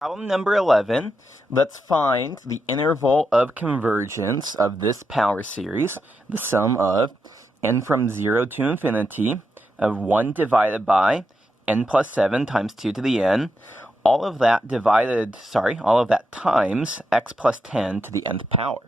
Problem number 11, let's find the interval of convergence of this power series, the sum of n from 0 to infinity of 1 divided by n plus 7 times 2 to the n, all of that times x plus 10 to the nth power.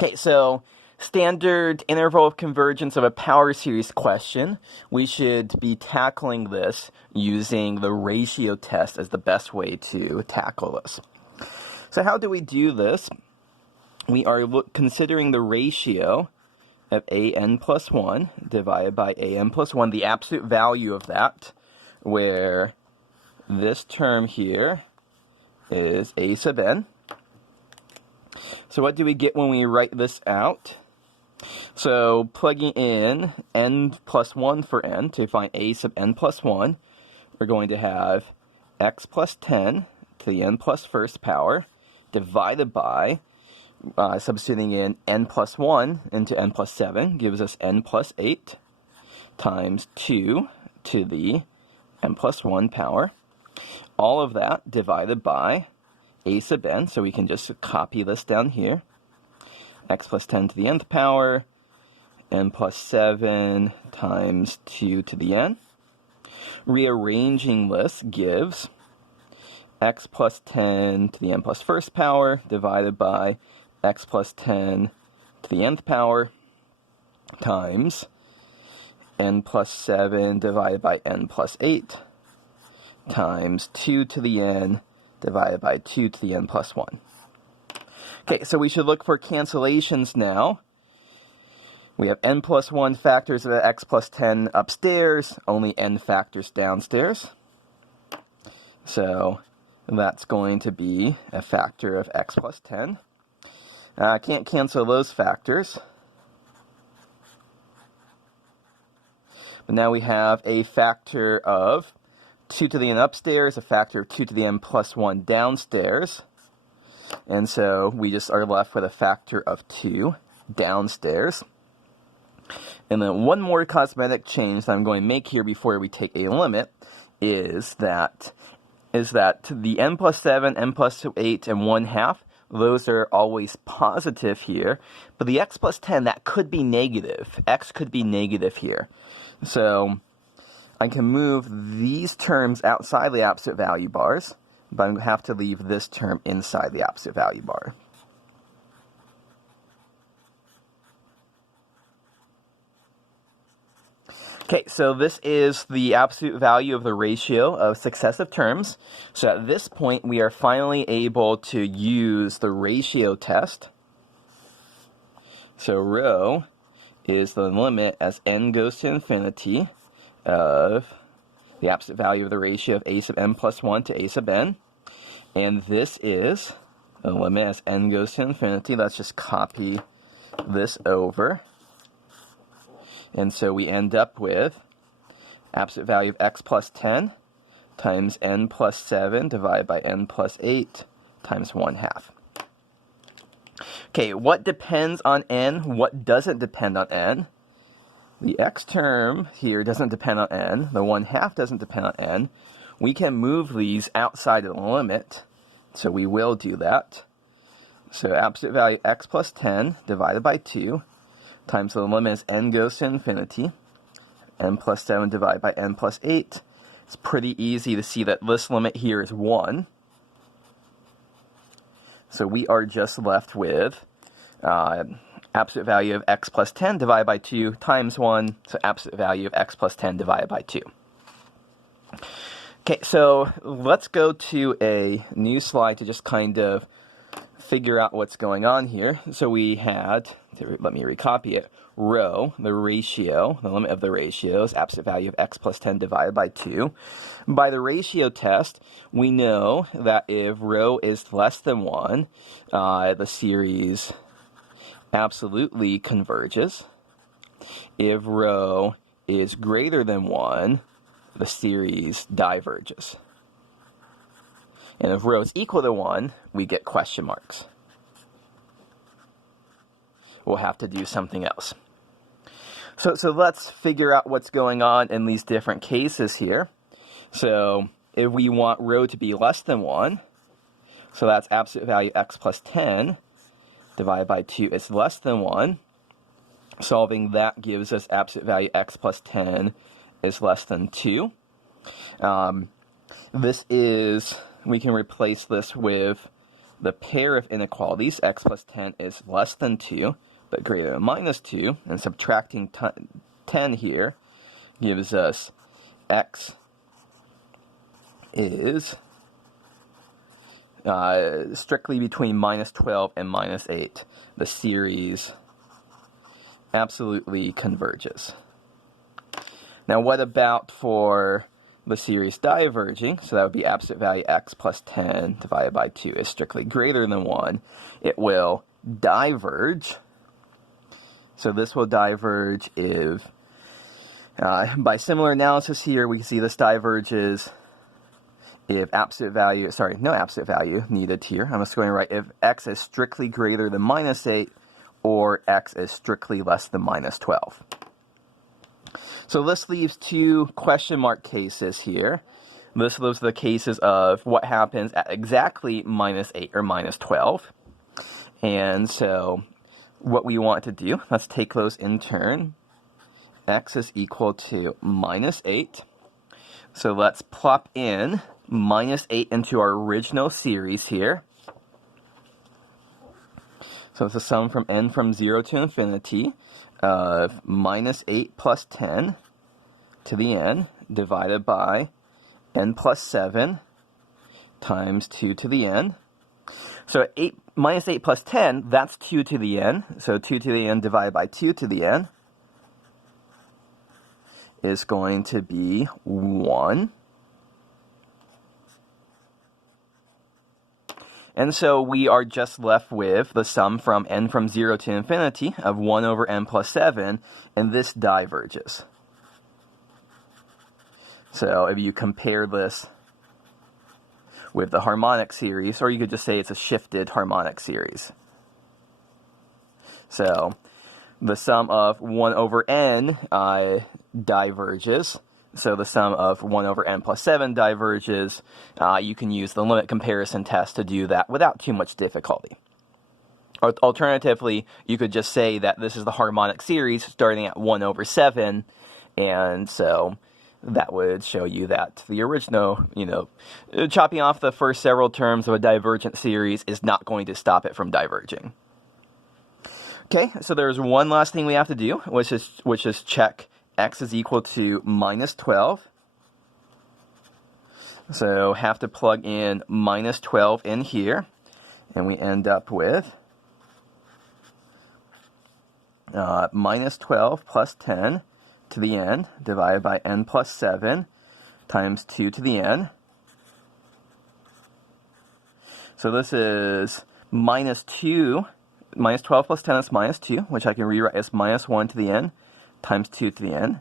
Okay, so standard interval of convergence of a power series question, we should be tackling this using the ratio test as the best way to tackle this. So how do we do this? We are considering the ratio of an plus 1 divided by an plus 1, the absolute value of that, where this term here is a sub n. So what do we get when we write this out? So plugging in n plus 1 for n to find a sub n plus 1, we're going to have x plus 10 to the n plus first power divided by, substituting in n plus 1 into n plus 7 gives us n plus 8 times 2 to the n plus 1 power. All of that divided by a sub n, so we can just copy this down here. X plus 10 to the nth power, n plus 7 times 2 to the n. Rearranging this gives x plus 10 to the n plus first power divided by x plus 10 to the nth power times n plus 7 divided by n plus 8 times 2 to the n divided by 2 to the n plus 1. Okay, so we should look for cancellations now. We have n plus 1 factors of x plus 10 upstairs, only n factors downstairs. So that's going to be a factor of x plus 10. I can't cancel those factors. But now we have a factor of 2 to the n upstairs, a factor of 2 to the n plus 1 downstairs. And so we just are left with a factor of 2 downstairs. And then one more cosmetic change that I'm going to make here before we take a limit is that the n plus 7, n plus 8, and 1/2, those are always positive here. But the x plus 10, that could be negative. X could be negative here. So I can move these terms outside the absolute value bars, but I'm going to have to leave this term inside the absolute value bar. Okay, so this is the absolute value of the ratio of successive terms. So at this point, we are finally able to use the ratio test. So rho is the limit as n goes to infinity of the absolute value of the ratio of a sub n plus 1 to a sub n. And this is the limit as n goes to infinity. Let's just copy this over. And so we end up with absolute value of x plus 10 times n plus 7 divided by n plus 8 times 1/2. Okay, what depends on n? What doesn't depend on n? The x term here doesn't depend on n. The 1/2 doesn't depend on n. We can move these outside of the limit, so we will do that. So absolute value x plus 10 divided by 2 times the limit as n goes to infinity, n plus 7 divided by n plus 8. It's pretty easy to see that this limit here is 1. So we are just left with absolute value of x plus 10 divided by 2 times 1, so absolute value of x plus 10 divided by 2. Okay, so let's go to a new slide to just kind of figure out what's going on here. So we had, let me recopy it, rho, the ratio, the limit of the ratio is absolute value of x plus 10 divided by 2. By the ratio test, we know that if rho is less than 1, the series absolutely converges. If rho is greater than 1, the series diverges. And if rho is equal to 1, we get question marks. We'll have to do something else. So let's figure out what's going on in these different cases here. So if we want rho to be less than 1, so that's absolute value x plus 10 divided by 2 is less than 1. Solving that gives us absolute value x plus 10 is less than 2. We can replace this with the pair of inequalities. X plus 10 is less than 2, but greater than minus 2. And subtracting 10 here gives us x is strictly between minus 12 and minus 8. The series absolutely converges. Now what about for the series diverging? So that would be absolute value x plus 10 divided by 2 is strictly greater than 1. It will diverge. So this will diverge if, by similar analysis here, we can see this diverges if absolute value, sorry, no absolute value needed here. I'm just going to write if x is strictly greater than minus 8 or x is strictly less than minus 12. So this leaves two question mark cases here. Those are the cases of what happens at exactly minus 8 or minus 12. And so what we want to do, let's take those in turn. X is equal to minus 8. So let's plop in minus 8 into our original series here. So it's a sum from n from 0 to infinity of minus 8 plus 10 to the n divided by n plus 7 times 2 to the n. So minus 8 plus 10, that's 2 to the n. So 2 to the n divided by 2 to the n is going to be 1. And so we are just left with the sum from n from 0 to infinity of 1 over n plus 7, and this diverges. So if you compare this with the harmonic series, or you could just say it's a shifted harmonic series. So the sum of 1 over n diverges. So the sum of 1 over n plus 7 diverges. You can use the limit comparison test to do that without too much difficulty. Alternatively, you could just say that this is the harmonic series starting at 1 over 7, and so that would show you that the original, chopping off the first several terms of a divergent series is not going to stop it from diverging. Okay, so there's one last thing we have to do, which is check x is equal to minus 12. So have to plug in minus 12 in here, and we end up with minus 12 plus 10 to the n divided by n plus 7 times 2 to the n. So this is minus 2. Minus 12 plus 10 is minus 2, which I can rewrite as minus 1 to the n times 2 to the n,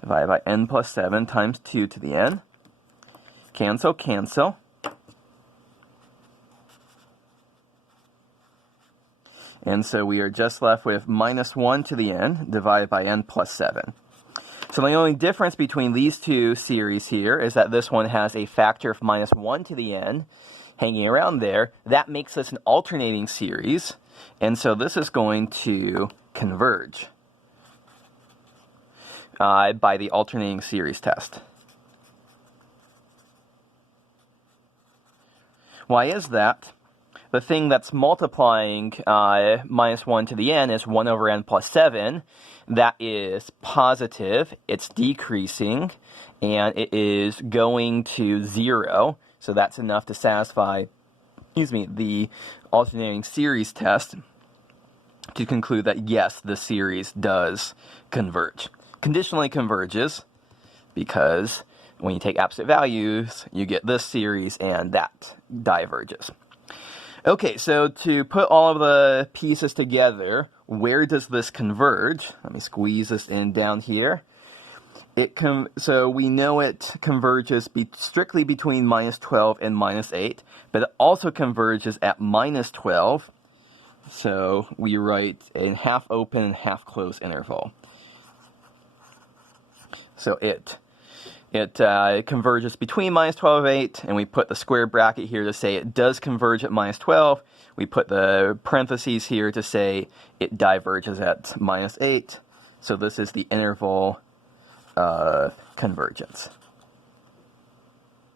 divided by n plus 7 times 2 to the n. Cancel, cancel. And so we are just left with minus 1 to the n divided by n plus 7. So the only difference between these two series here is that this one has a factor of minus 1 to the n hanging around there. That makes this an alternating series. And so this is going to converge by the alternating series test. Why is that? The thing that's multiplying minus 1 to the n is 1 over n plus 7. That is positive, it's decreasing, and it is going to 0. So that's enough to satisfy, the alternating series test to conclude that yes, the series does converge. Conditionally converges because when you take absolute values, you get this series and that diverges. Okay, so to put all of the pieces together, where does this converge? Let me squeeze this in down here. So we know it converges strictly between minus 12 and minus 8, but it also converges at minus 12. So we write a half open and half closed interval. So it it converges between minus 12 and 8, and we put the square bracket here to say it does converge at minus 12. We put the parentheses here to say it diverges at minus 8. So this is the interval convergence.